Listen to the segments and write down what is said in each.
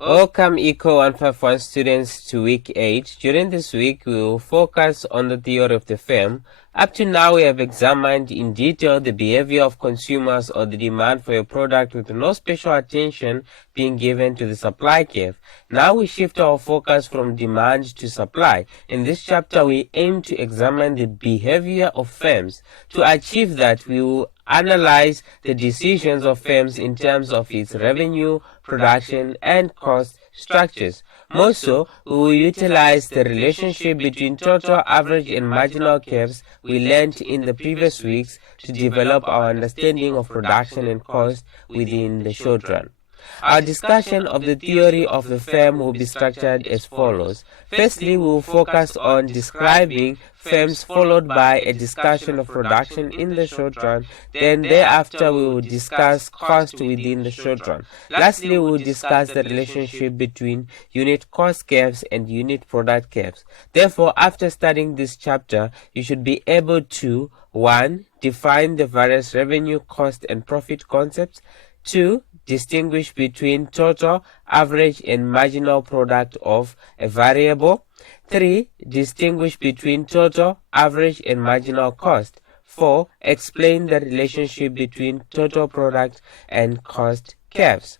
Welcome ECO151 students to week 8. During this week, we will focus on the theory of the firm. Up to now, we have examined in detail the behavior of consumers or the demand for a product with no special attention being given to the supply curve. Now we shift our focus from demand to supply. In this chapter, we aim to examine the behavior of firms. To achieve that, we will analyze the decisions of firms in terms of its revenue, production, and cost structures. More so, we will utilize the relationship between total, average, and marginal curves we learned in the previous weeks to develop our understanding of production and cost within the short run. Our discussion of the theory of the firm will be structured as follows. Firstly, we will focus on describing firms, followed by a discussion of production in the short run. Then thereafter, we will discuss cost within the short run. Lastly, we will discuss the relationship between unit cost curves and unit product curves. Therefore, after studying this chapter, you should be able to 1. Define the various revenue, cost, and profit concepts. 2. Distinguish between total, average, and marginal product of a variable. 3. Distinguish between total, average, and marginal cost. 4. Explain the relationship between total product and cost curves.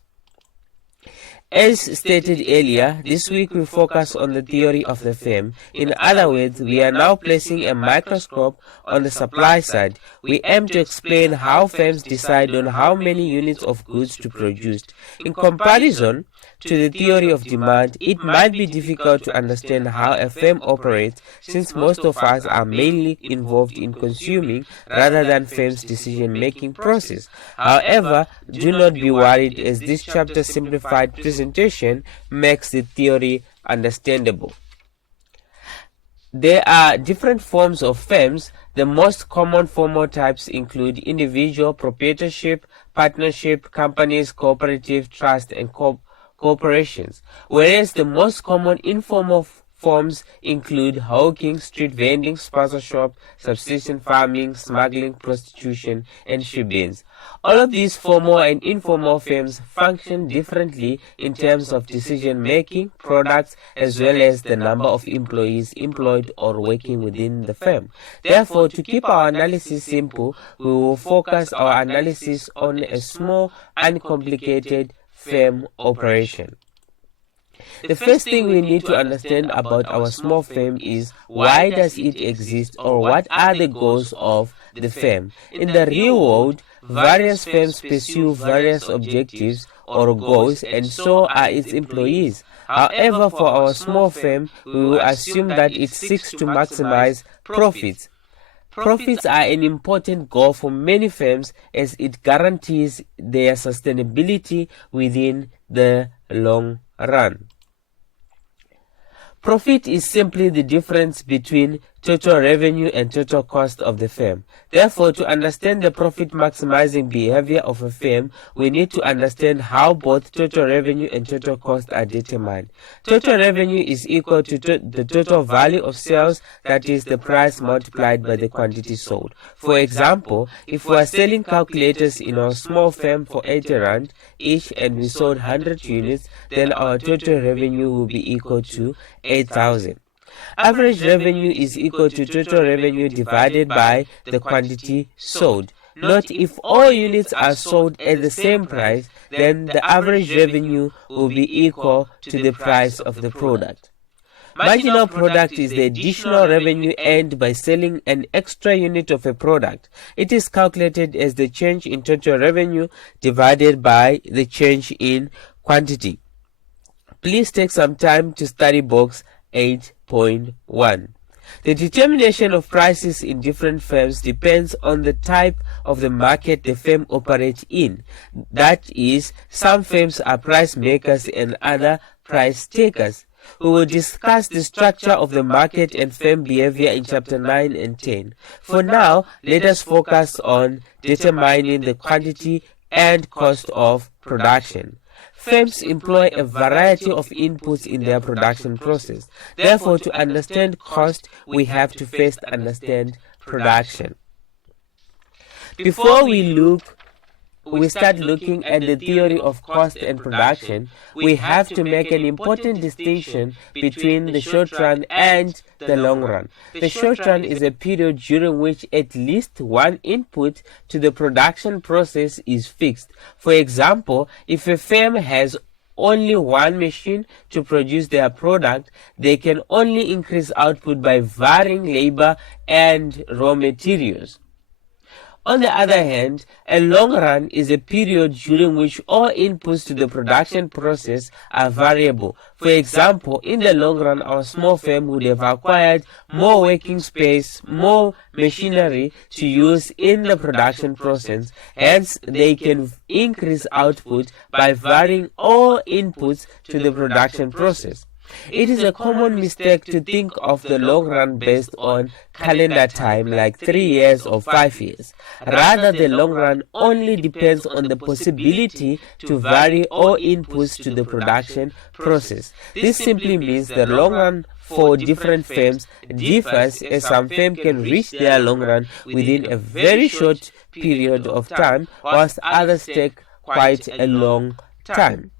As stated earlier, this week we focus on the theory of the firm. In other words, we are now placing a microscope on the supply side. We aim to explain how firms decide on how many units of goods to produce. In comparison to the theory of demand, it might be difficult to understand how a firm operates since most of us are mainly involved in consuming rather than firm's decision-making process. However, do not be worried as this chapter simplified presentation makes the theory understandable. There are different forms of firms. The most common formal types include individual, proprietorship, partnership, companies, cooperative, trust, and corporations, whereas the most common informal forms include hawking, street vending, sponsor shop, subsistence farming, smuggling, prostitution, and shebeens. All of these formal and informal firms function differently in terms of decision-making, products, as well as the number of employees employed or working within the firm. Therefore, to keep our analysis simple, we will focus our analysis on a small, uncomplicated firm operation. The first thing we need to understand about our small firm is why does it exist or what are the goals of the firm. In the real world, various firms pursue various objectives or goals and so are its employees. However, for our small firm, we will assume that it seeks to maximize profits. Profits are an important goal for many firms as it guarantees their sustainability within the long run. Profit is simply the difference between total revenue and total cost of the firm. Therefore, to understand the profit maximizing behavior of a firm, we need to understand how both total revenue and total cost are determined. Total revenue is equal to the total value of sales, that is the price multiplied by the quantity sold. For example, if we are selling calculators in our small firm for 80 Rand each and we sold 100 units, then our total revenue will be equal to 8,000. Average revenue is equal to total revenue divided by the quantity sold. Note, if all units are sold at the same price, then the average revenue will be equal to the price of the product. Marginal product is the additional revenue earned by selling an extra unit of a product. It is calculated as the change in total revenue divided by the change in quantity. Please take some time to study box 8.1. The determination of prices in different firms depends on the type of the market the firm operates in. That is, some firms are price makers and other price takers. We will discuss the structure of the market and firm behavior in chapter 9 and 10. For now, let us focus on determining the quantity and cost of production. Firms employ a variety of inputs in their production process. Therefore, to understand cost, we have to first understand production. Before we look we start looking at the theory of cost and production, we have to make an important distinction between the short run and the long run. The short run is a period during which at least one input to the production process is fixed. For example, if a firm has only one machine to produce their product, they can only increase output by varying labor and raw materials. On the other hand, a long run is a period during which all inputs to the production process are variable. For example, in the long run, our small firm would have acquired more working space, more machinery to use in the production process. Hence, they can increase output by varying all inputs to the production process. It is a common mistake to think of the long run based on calendar time like 3 years or 5 years. Rather, the long run only depends on the possibility to vary all inputs to the production process. This simply means the long run for different firms differs, as some firms can reach their long run within a very short period of time, whilst others take quite a long time.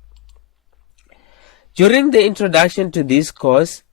During the introduction to this course,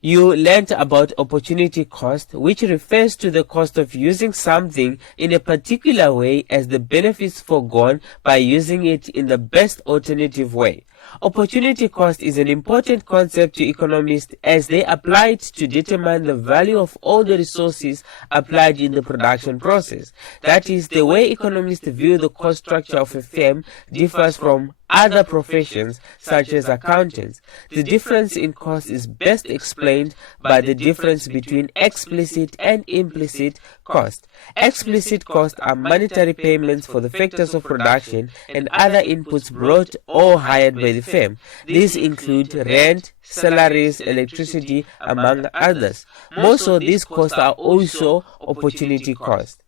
you learned about opportunity cost, which refers to the cost of using something in a particular way as the benefits foregone by using it in the best alternative way. Opportunity cost is an important concept to economists as they apply it to determine the value of all the resources applied in the production process. That is, the way economists view the cost structure of a firm differs from other professions such as accountants. The difference in cost is best explained by the difference between explicit and implicit cost. Explicit costs are monetary payments for the factors of production and other inputs brought or hired by the firm. These include rent, salaries, electricity, among others. Most of these costs are also opportunity costs.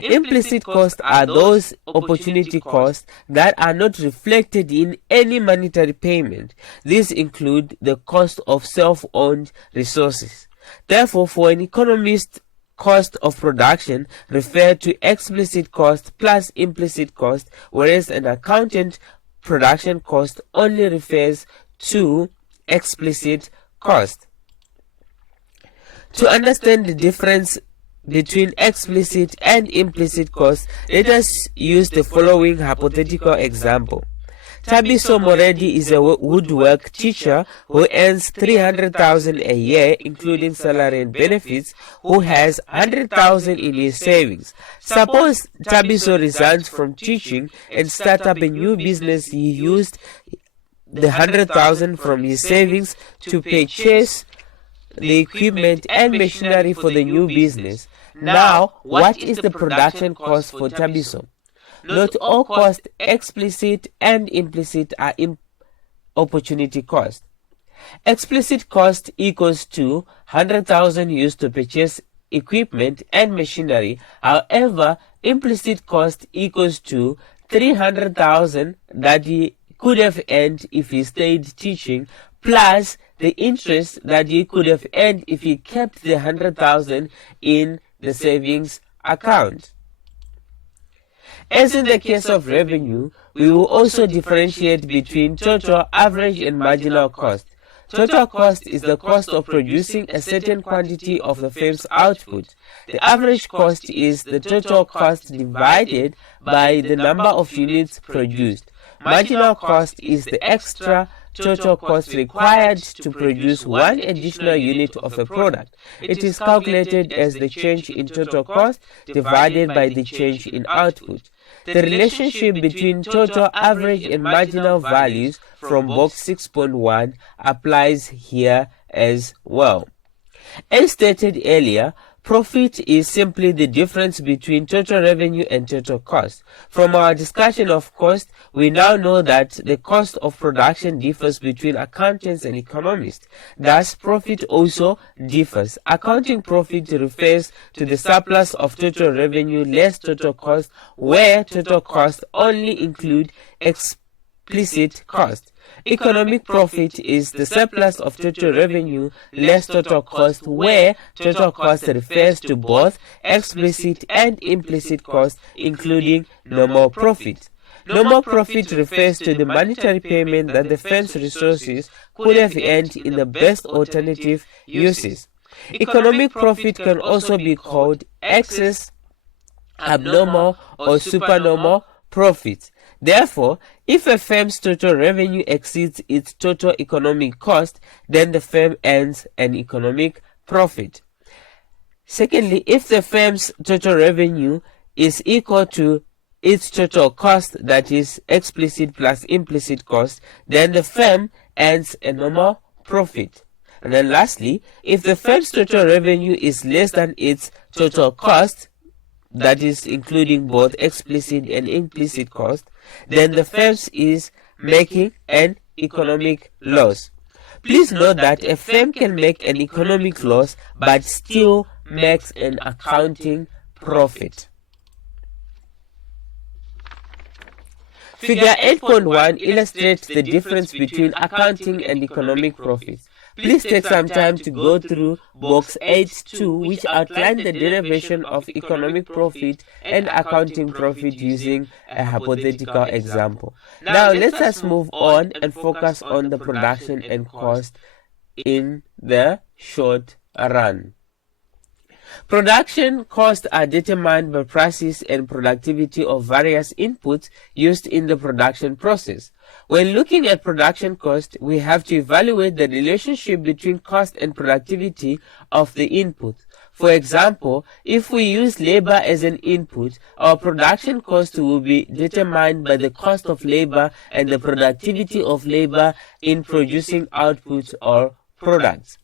Implicit costs are those opportunity costs that are not reflected in any monetary payment. These include the cost of self-owned resources. Therefore, for an economist, cost of production refer to explicit cost plus implicit cost, whereas an accountant production cost only refers to explicit cost. To understand the difference between explicit and implicit costs, let us use the following hypothetical example. Tabiso Moredi is a woodwork teacher who earns 300,000 a year, including salary and benefits, who has 100,000 in his savings. Suppose Tabiso resigns from teaching and start up a new business. He used the 100,000 from his savings to purchase the equipment and machinery for the new business. Now, what is the production cost for Tabiso? Not all costs, explicit and implicit, are opportunity cost. Explicit cost equals to 100,000 used to purchase equipment and machinery. However, implicit cost equals to 300,000 that he could have earned if he stayed teaching, plus the interest that he could have earned if he kept the 100,000 in the savings account. As in the case of revenue, we will also differentiate between total, average, and marginal cost. Total cost is the cost of producing a certain quantity of the firm's output. The average cost is the total cost divided by the number of units produced. Marginal cost is the extra total cost required to produce one additional unit of a product. It is calculated as the change in total cost divided by the change in output. The relationship between total, average, and marginal values from box 6.1 applies here as well. As stated earlier, profit is simply the difference between total revenue and total cost. From our discussion of cost, we now know that the cost of production differs between accountants and economists. Thus, profit also differs. Accounting profit refers to the surplus of total revenue less total cost, where total costs only include explicit cost. Economic profit is the surplus of total revenue less total cost, where total cost refers to both explicit and implicit cost, including normal profit. Normal profit refers to the monetary payment that the firm's resources could have earned in the best alternative uses. Economic profit can also be called excess, abnormal, or supernormal profit. Therefore, if a firm's total revenue exceeds its total economic cost, then the firm earns an economic profit. Secondly, if the firm's total revenue is equal to its total cost, that is explicit plus implicit cost, then the firm earns a normal profit. And then lastly, if the firm's total revenue is less than its total cost, that is including both explicit and implicit cost, then the firm is making an economic loss. Please note that a firm can make an economic loss but still makes an accounting profit. Figure 8.1 illustrates the difference between accounting and economic profits. Please take some time to go through box 8.2, which outline the derivation of economic profit and accounting profit using a hypothetical example. Now let us move on and focus on the production and cost in the short run. Production costs are determined by prices and productivity of various inputs used in the production process. When looking at production cost, we have to evaluate the relationship between cost and productivity of the input. For example, if we use labor as an input, our production cost will be determined by the cost of labor and the productivity of labor in producing outputs or products.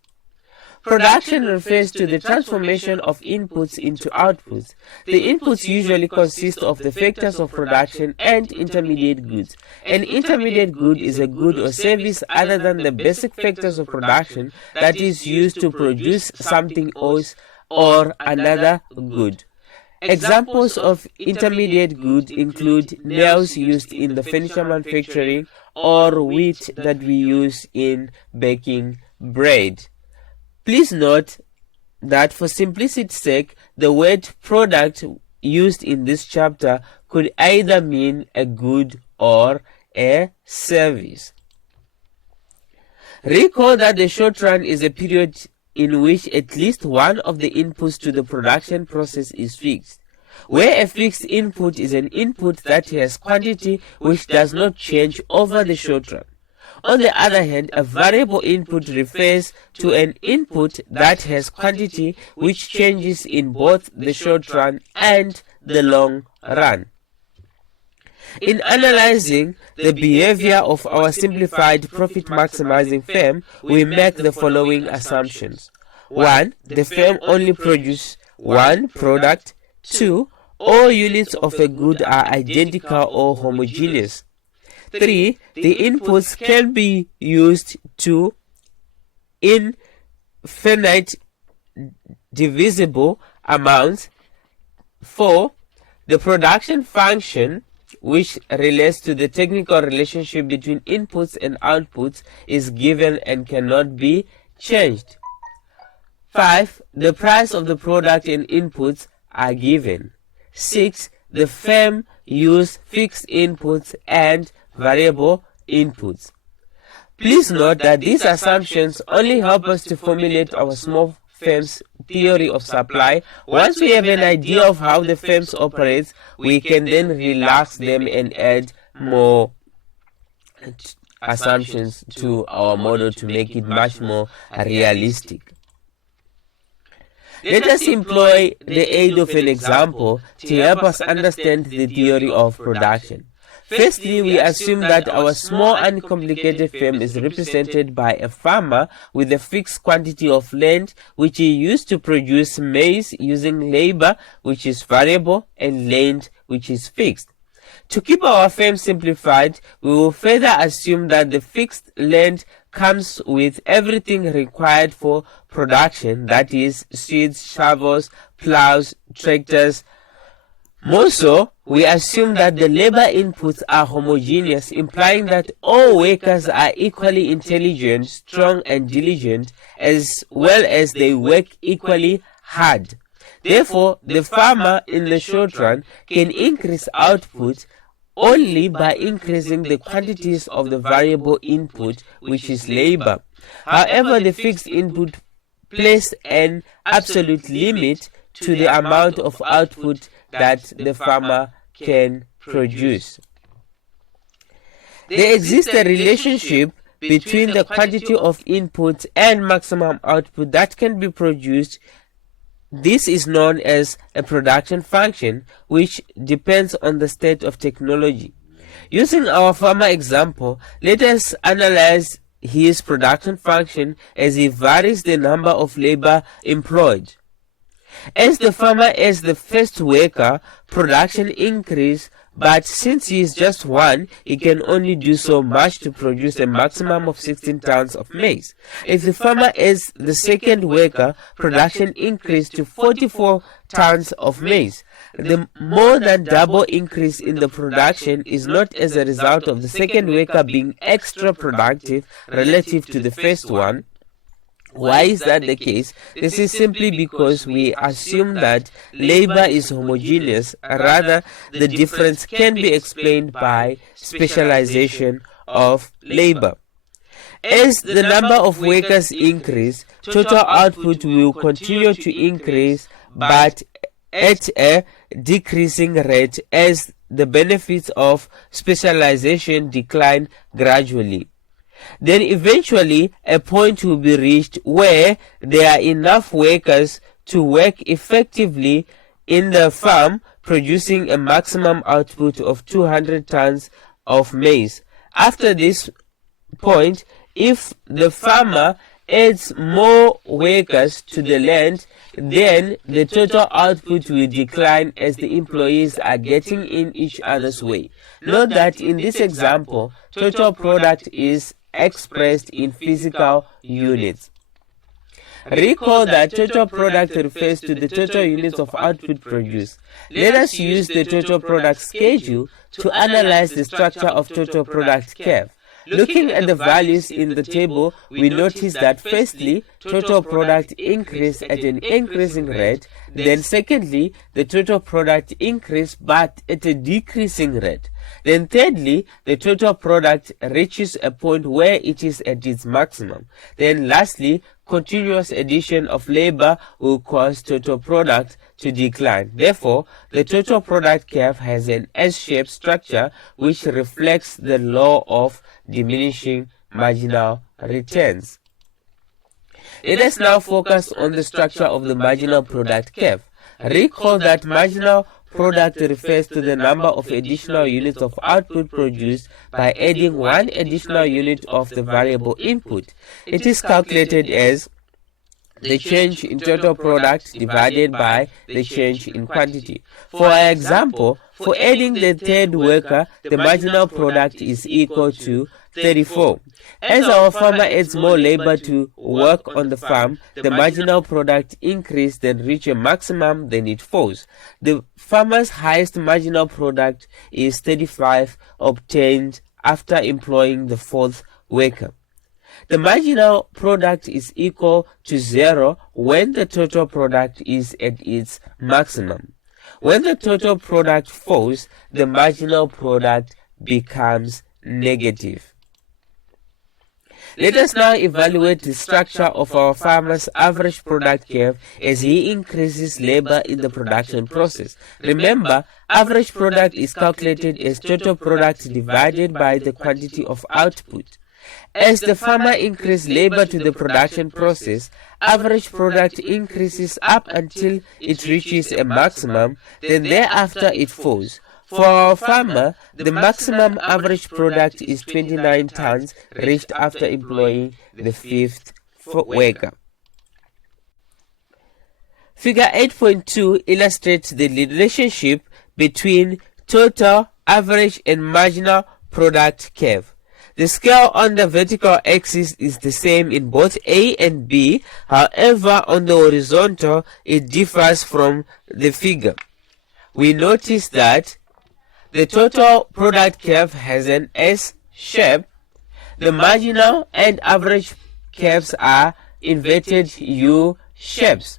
Production refers to the transformation of inputs into outputs. The inputs usually consist of the factors of production and intermediate goods. An intermediate good is a good or service other than the basic factors of production that is used to produce something else or another good. Examples of intermediate goods include nails used in the furniture manufacturing or wheat that we use in baking bread. Please note that for simplicity's sake, the word product used in this chapter could either mean a good or a service. Recall that the short run is a period in which at least one of the inputs to the production process is fixed. Where a fixed input is an input that has quantity which does not change over the short run. On the other hand, a variable input refers to an input that has quantity which changes in both the short run and the long run. In analyzing the behavior of our simplified profit maximizing firm, we make the following assumptions. 1. The firm only produces one product. 2. All units of a good are identical or homogeneous. 3. The inputs can be used to infinite divisible amounts. 4. The production function, which relates to the technical relationship between inputs and outputs, is given and cannot be changed. 5. The price of the product and inputs are given. 6. The firm uses fixed inputs and variable inputs. Please note that these assumptions only help us to formulate our small firm's theory of supply. Once we have an idea of how the firms operates, we can then relax them and add more assumptions to our model to make it much more realistic. Let us employ the aid of an example to help us understand the theory of production. Firstly, we assume that our small uncomplicated firm is represented by a farmer with a fixed quantity of land which he used to produce maize using labor which is variable and land which is fixed. To keep our firm simplified, we will further assume that the fixed land comes with everything required for production, that is, seeds, shovels, plows, tractors, More so, we assume that the labor inputs are homogeneous, implying that all workers are equally intelligent, strong, and diligent, as well as they work equally hard. Therefore, the farmer in the short run can increase output only by increasing the quantities of the variable input, which is labor. However, the fixed input places an absolute limit to the amount of output that the farmer can produce. There exists a relationship between the quantity of input and maximum output that can be produced. This is known as a production function, which depends on the state of technology. Using our farmer example, let us analyze his production function as he varies the number of labor employed. As the farmer is the first worker, production increases, but since he is just one, he can only do so much to produce a maximum of 16 tons of maize. If the farmer is the second worker, production increases to 44 tons of maize. The more than double increase in the production is not as a result of the second worker being extra productive relative to the first one. Why is that the case? This is simply because we assume that labor is homogeneous. Rather, the difference can be explained by specialization of labor. As the number of workers increase, total output will continue to increase, but at a decreasing rate as the benefits of specialization decline gradually. Then eventually a point will be reached where there are enough workers to work effectively in the farm, producing a maximum output of 200 tons of maize. After this point, if the farmer adds more workers to the land, then the total output will decline as the employees are getting in each other's way. Note that in this example, total product is expressed in physical units. Recall that total product refers to the total units of output produced. Let us use the total product schedule to analyze the structure of total product curve. Looking at the values in the table, we notice that firstly, total product increased at an increasing rate, then secondly, the total product increased but at a decreasing rate. Then thirdly, the total product reaches a point where it is at its maximum. Then lastly, continuous addition of labor will cause total product to decline. Therefore, the total product curve has an S-shaped structure which reflects the law of diminishing marginal returns. Let us now focus on the structure of the marginal product curve. Recall that marginal product refers to the number of additional units of output produced by adding one additional unit of the variable input. It is calculated as the change in total product divided by the change in quantity. For example, for adding the third worker, the marginal product is equal to 34. As our farmer adds more labor to work on the farm, the marginal product increases, then reach a maximum, then it falls. The farmer's highest marginal product is 35, obtained after employing the fourth worker. The marginal product is equal to 0 when the total product is at its maximum. When the total product falls, the marginal product becomes negative. Let us now evaluate the structure of our farmer's average product curve as he increases labor in the production process. Remember, average product is calculated as total product divided by the quantity of output. As the farmer increases labor to the production process, average product increases up until it reaches a maximum, then thereafter it falls. For our farmer, the maximum average product is 29 tons, reached after employing the fifth worker. Figure 8.2 illustrates the relationship between total, average, and marginal product curve. The scale on the vertical axis is the same in both A and B, however on the horizontal it differs from the figure. we notice that the total product curve has an S shape. The marginal and average curves are inverted U shapes.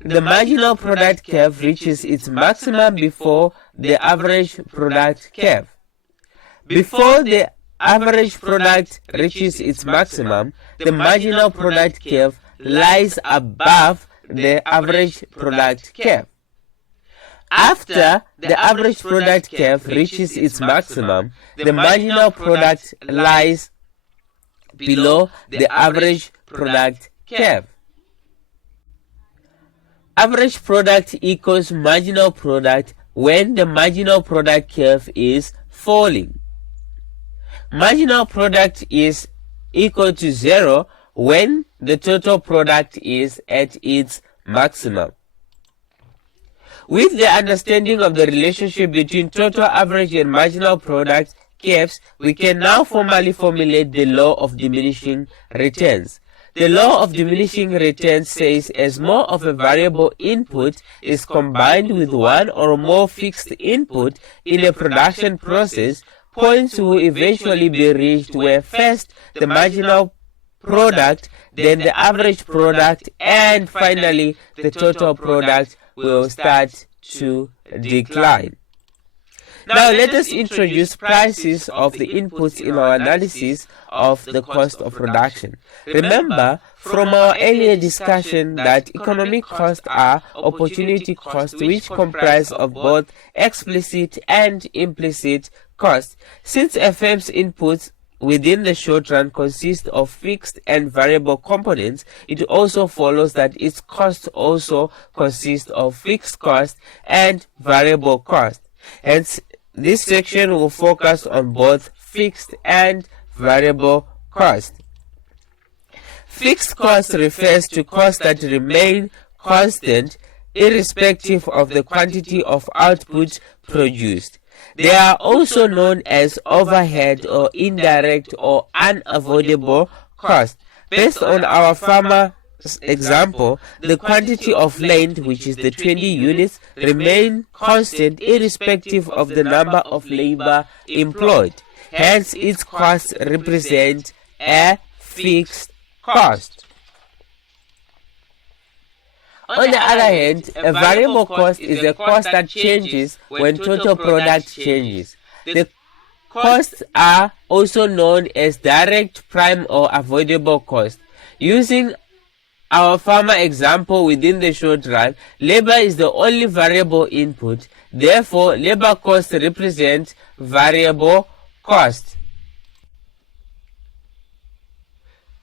The marginal product curve reaches its maximum before the average product curve. Before the average product reaches its maximum, the marginal product curve lies above the average product curve. After the average product curve reaches its maximum, the marginal product lies below the average product curve. Average product equals marginal product when the marginal product curve is falling. Marginal product is equal to 0 when the total product is at its maximum. With the understanding of the relationship between total average and marginal product curves, we can now formally formulate the law of diminishing returns. The law of diminishing returns says as more of a variable input is combined with one or more fixed input in a production process, points will eventually be reached where first the marginal product, then the average product, and finally the total product will start to decline. Now let us introduce prices of the inputs in our analysis of the cost of production. Remember from our earlier discussion that economic costs are opportunity costs which comprise of both explicit and implicit costs. Since a firm's inputs within the short run consist of fixed and variable components, it also follows that its costs also consist of fixed costs and variable costs. Hence, this section will focus on both fixed and variable costs. Fixed cost refers to costs that remain constant irrespective of the quantity of output produced. They are also known as overhead or indirect or unavoidable costs. Based on our farmer example, the quantity of land, which is the 20 units, remain constant irrespective of the number of labor employed. Hence, its costs represent a fixed cost. On the other hand, a variable cost is a cost that changes when total product changes. The costs are also known as direct, prime, or avoidable costs. Using our farmer example within the short run, labor is the only variable input. Therefore, labor costs represent variable cost.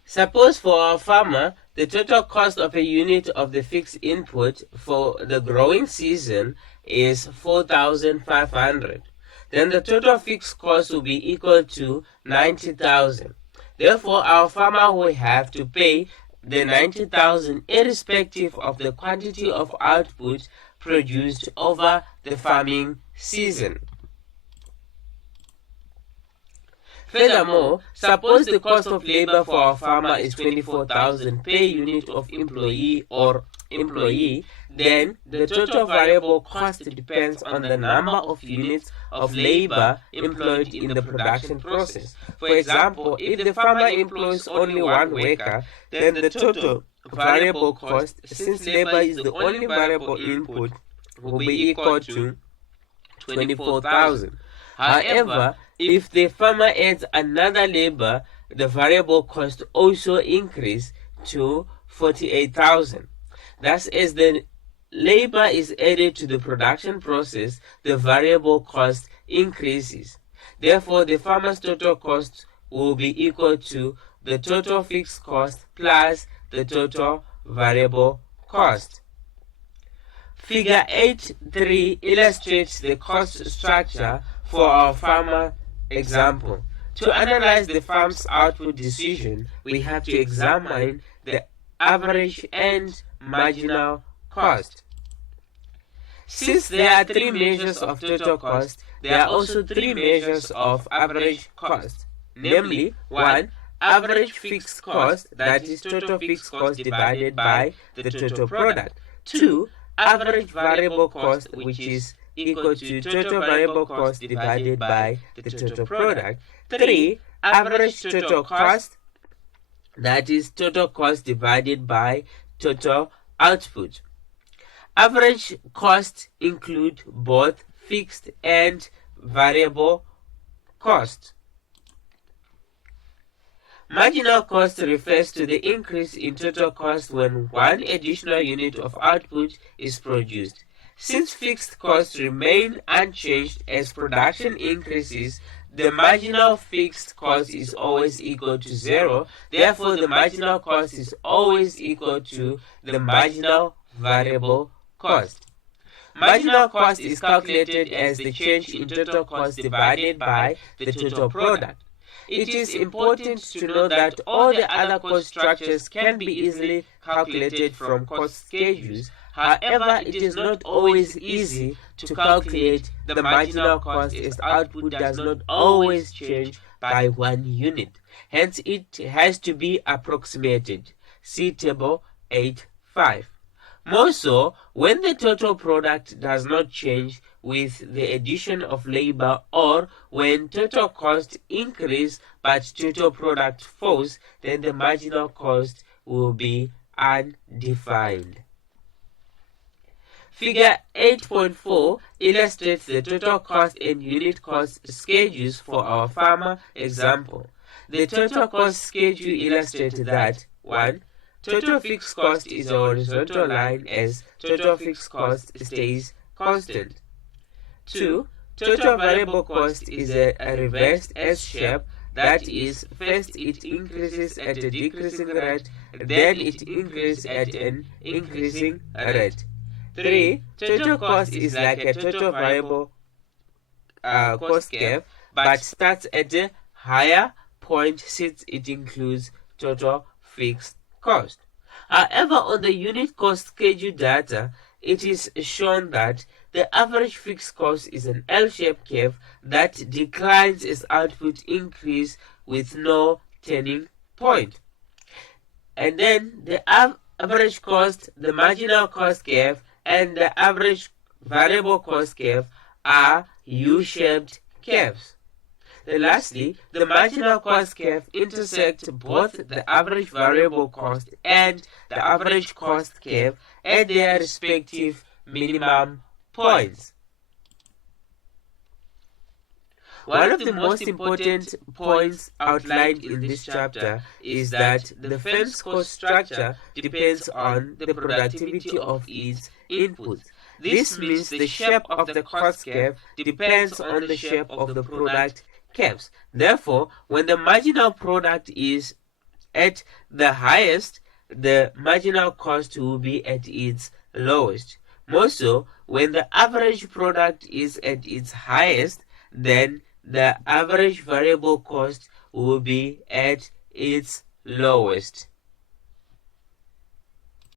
Suppose for our farmer, the total cost of a unit of the fixed input for the growing season is 4,500. Then the total fixed cost will be equal to 90,000. Therefore, our farmer will have to pay the 90,000 irrespective of the quantity of output produced over the farming season. Furthermore, suppose the cost of labor for our farmer is 24,000 per unit of employee, then the total variable cost depends on the number of units of labor employed in the production process. For example, if the farmer employs only one worker, then the total variable cost, since labor is the only variable input, will be equal to 24,000. However, if the farmer adds another labor, the variable cost also increases to 48,000. Thus, as the labor is added to the production process, the variable cost increases. Therefore, the farmer's total cost will be equal to the total fixed cost plus the total variable cost. Figure 8.3 illustrates the cost structure for our farmer example. To analyze the farm's output decision, we have to examine the average and marginal cost. Since there are three measures of total cost, there are also three measures of average cost. Namely, 1. Average fixed cost, that is total fixed cost divided by the total product. 2. average variable cost, which is equal to total variable cost divided by the total product. 3. Average total cost, that is total cost divided by total output. Average costs include both fixed and variable cost. Marginal cost refers to the increase in total cost when one additional unit of output is produced. Since fixed costs remain unchanged as production increases, the marginal fixed cost is always equal to 0. Therefore, the marginal cost is always equal to the marginal variable cost. Marginal cost is calculated as the change in total cost divided by the total product. It is important to know that all the other cost structures can be easily calculated from cost schedules. However, it is not always easy to calculate the marginal cost as output does not always change by 1 unit. Hence, it has to be approximated. See Table 8.5. More so, when the total product does not change with the addition of labor, or when total cost increase but total product falls, then the marginal cost will be undefined. Figure 8.4 illustrates the total cost and unit cost schedules for our farmer example. The total cost schedule illustrates that 1. Total fixed cost is a horizontal line as total fixed cost stays constant. 2. Total variable cost is a reversed S shape, that is, first it increases at a decreasing rate, then it increases at an increasing rate. 3. Total cost is like a total variable cost curve, but starts at a higher point since it includes total fixed cost. However, on the unit cost schedule data, it is shown that the average fixed cost is an L-shaped curve that declines as output increase with no turning point. And then the average cost, the marginal cost curve, and the average variable cost curve are U-shaped curves. And lastly, the marginal cost curve intersects both the average variable cost and the average cost curve at their respective minimum points. One of the most important points outlined in this chapter is that the firm's cost structure depends on the productivity of its inputs. This means the shape of the cost curve depends on the shape of the product curves. Therefore, when the marginal product is at the highest, the marginal cost will be at its lowest. More so, when the average product is at its highest, then the average variable cost will be at its lowest.